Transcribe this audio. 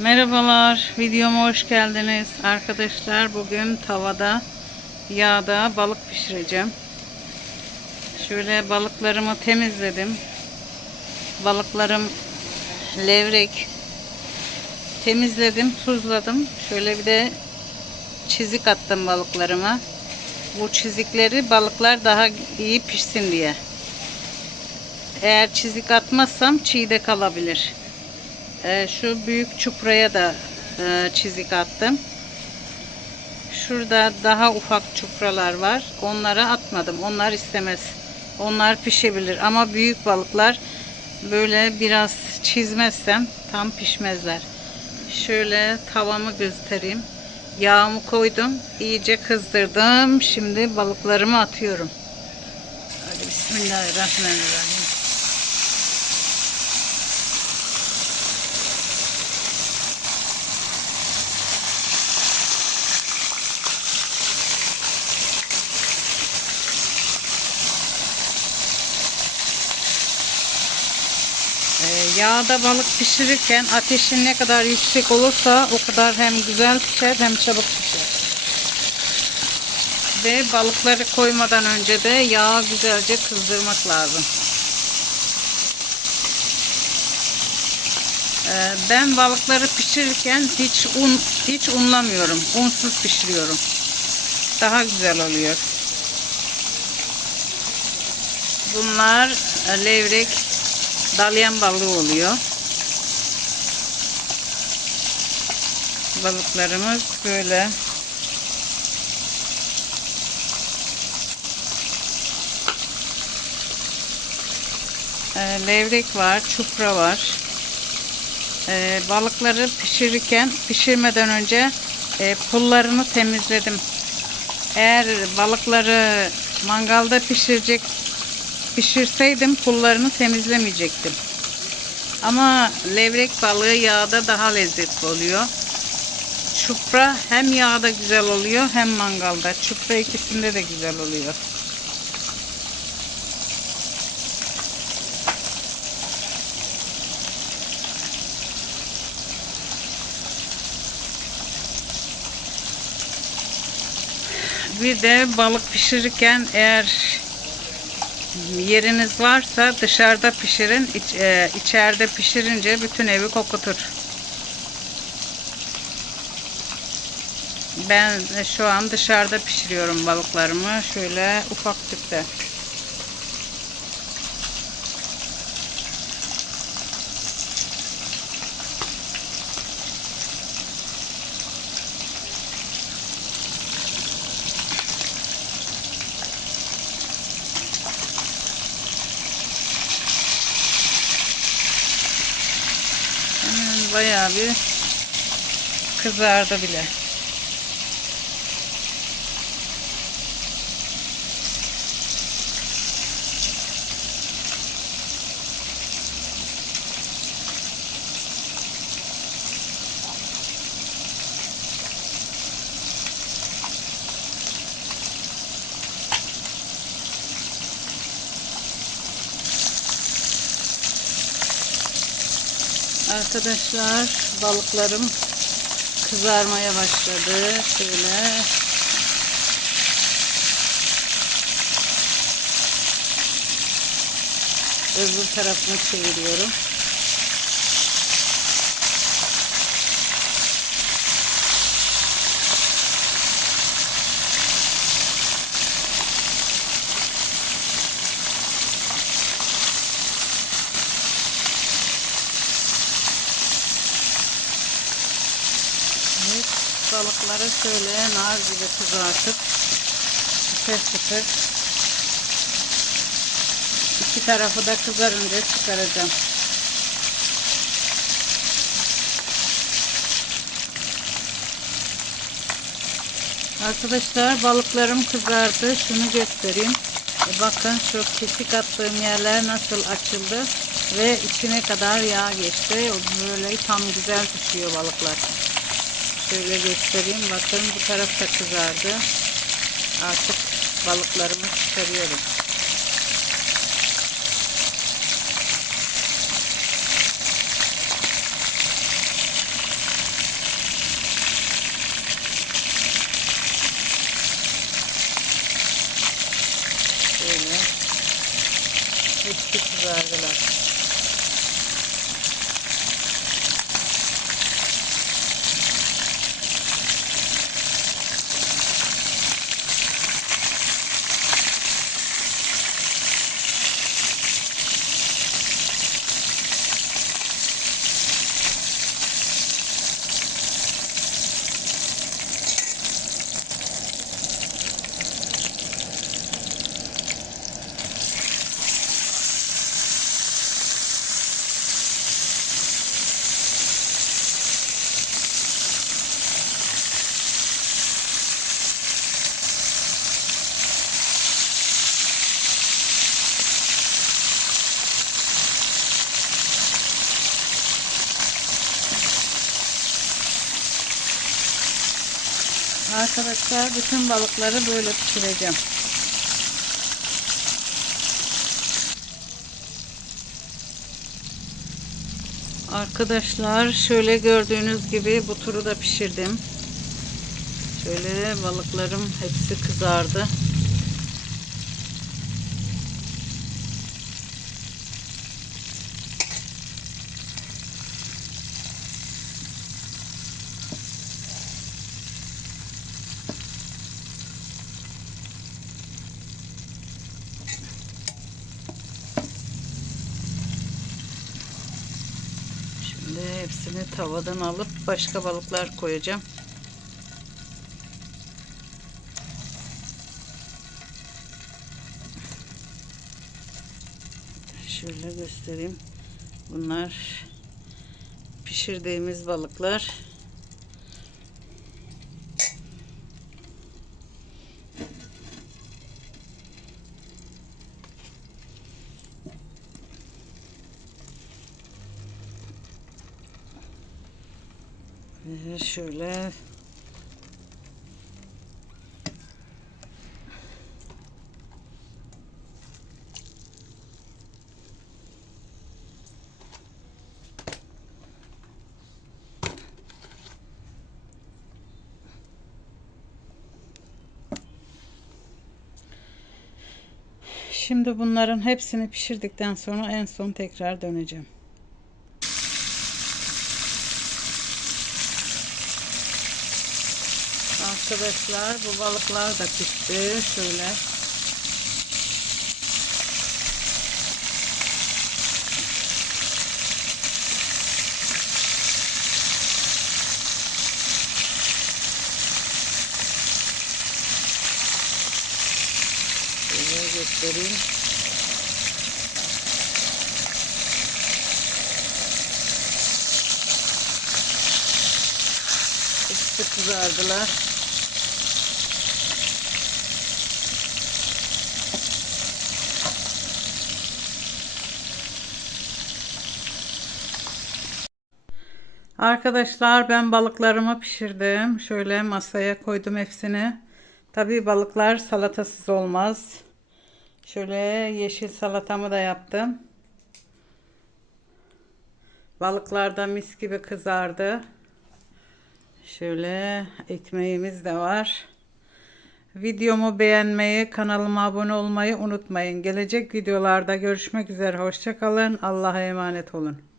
Merhabalar, videoma hoş geldiniz. Arkadaşlar bugün tavada, yağda balık pişireceğim. Şöyle balıklarımı temizledim. Balıklarım levrek. Temizledim, tuzladım. Şöyle bir de çizik attım balıklarıma. Bu çizikleri balıklar daha iyi pişsin diye. Eğer çizik atmazsam çiğde kalabilir. Ee, şu büyük çupraya da e, çizik attım. Şurada daha ufak çupralar var. Onlara atmadım. Onlar istemez. Onlar pişebilir. Ama büyük balıklar böyle biraz çizmezsem tam pişmezler. Şöyle tavamı göstereyim. Yağımı koydum. iyice kızdırdım. Şimdi balıklarımı atıyorum. Hadi Bismillahirrahmanirrahim. Yağda balık pişirirken ateşin ne kadar yüksek olursa o kadar hem güzel pişer hem çabuk pişer. Ve balıkları koymadan önce de yağı güzelce kızdırmak lazım. Ee, Ben balıkları pişirirken hiç un hiç unlamıyorum. Unsuz pişiriyorum. Daha güzel oluyor. Bunlar levrek dalyan balığı oluyor. Balıklarımız böyle. Ee, levrek var, çupra var. Ee, balıkları pişirirken pişirmeden önce e, pullarını temizledim. Eğer balıkları mangalda pişirecek pişirseydim pullarını temizlemeyecektim. Ama levrek balığı yağda daha lezzetli oluyor. Çupra hem yağda güzel oluyor hem mangalda. Çupra ikisinde de güzel oluyor. Bir de balık pişirirken eğer yeriniz varsa dışarıda pişirin. İç, e, içeride pişirince bütün evi kokutur. Ben şu an dışarıda pişiriyorum balıklarımı. Şöyle ufak tüpte. Bayağı bir kızardı bile. Arkadaşlar balıklarım kızarmaya başladı. Şöyle öbür tarafını çeviriyorum. Balıkları şöyle nar gibi kızartıp çıtır çıtır iki tarafı da kızarınca çıkaracağım. Arkadaşlar balıklarım kızardı. Şunu göstereyim. E bakın şu kesik attığım yerler nasıl açıldı ve içine kadar yağ geçti. Böyle tam güzel pişiyor balıklar. Şöyle göstereyim. Bakın bu taraf da kızardı. Artık balıklarımı çıkarıyorum. Şöyle. Hepsi kızardılar. Arkadaşlar bütün balıkları böyle pişireceğim. Arkadaşlar şöyle gördüğünüz gibi bu turu da pişirdim. Şöyle balıklarım hepsi kızardı. Şimdi hepsini tavadan alıp başka balıklar koyacağım. Şöyle göstereyim. Bunlar pişirdiğimiz balıklar. Şöyle Şimdi bunların hepsini pişirdikten sonra en son tekrar döneceğim. Arkadaşlar bu balıklar da pişti. Şöyle. Şöyle göstereyim. Hepsi kızardılar. Arkadaşlar ben balıklarımı pişirdim. Şöyle masaya koydum hepsini. Tabii balıklar salatasız olmaz. Şöyle yeşil salatamı da yaptım. Balıklar da mis gibi kızardı. Şöyle ekmeğimiz de var. Videomu beğenmeyi, kanalıma abone olmayı unutmayın. Gelecek videolarda görüşmek üzere. Hoşçakalın. Allah'a emanet olun.